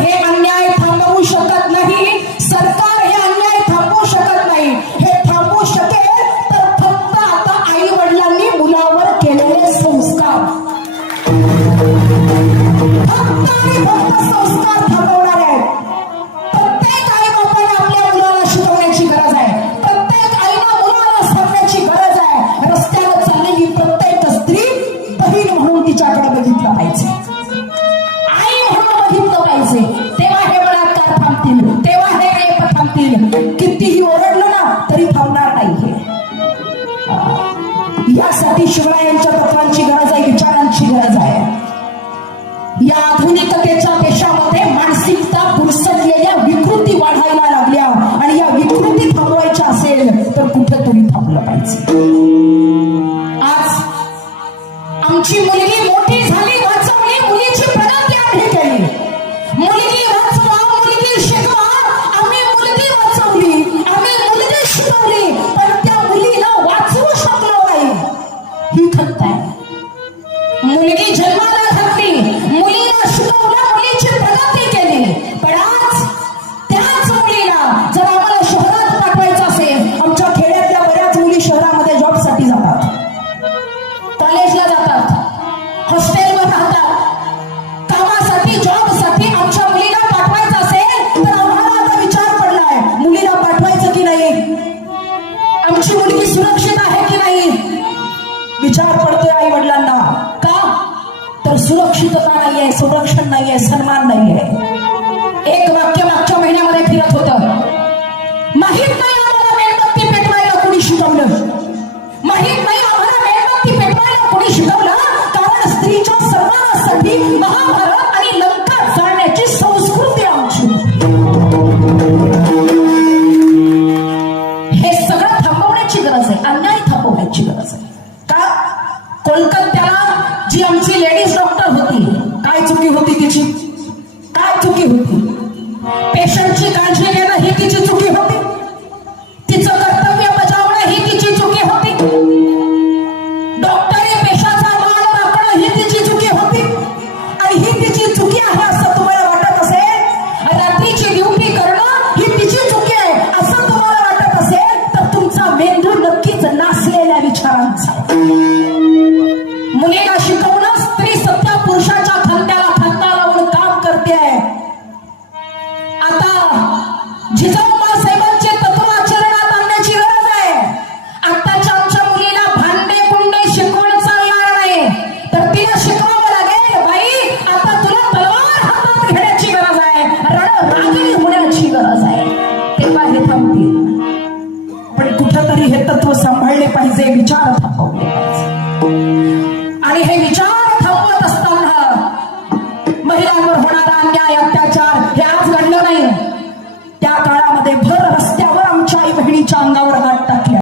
हे अन्याय थांबवू शकत नाही. सरकार हे अन्याय थांबवू शकत नाही. हे थांबवू शकेल तर फक्त आता आई वडिलांनी मुलावर केलेले संस्कार. फक्त संस्कार थांबवणार तर कुठं तरी थांबलं पाहिजे. आज आमची मुलगी मोठी झाली वाचवली मुलीची प्रगती आम्ही केली मुलगी वाचवा मुलगी शिकवा. आम्ही मुलगी वाचवली आम्ही मुलगी शिकवली पण त्या मुलीला वाचवू शकलो नाही. ही खंत आहे. मुलगी तर सुरक्षितता नाहीये संरक्षण नाहीये सन्मान नाहीये. एक वाक्य मागच्या महिन्यामध्ये फिरत होत. माहीत नाही आम्हाला मेणबत्ती पेटवायला कुणी शिकवलं. माहीत नाही आम्हाला मेणबत्ती पेटवायला कुणी शिकवलं. कारण स्त्रीच्या सन्मानासाठी महाभारत आणि लंका जाळण्याची संस्कृती आमची. हे सगळं थांबवण्याची गरज आहे अन्याय थांबवण्याची गरज आहे. का? कोलकात्याला जी आमची लागली होण्याची गरज आहे. ते बाहेर थांबतील. पण कुठंतरी हे तत्व सांभाळले पाहिजे विचार थांबवले पाहिजे.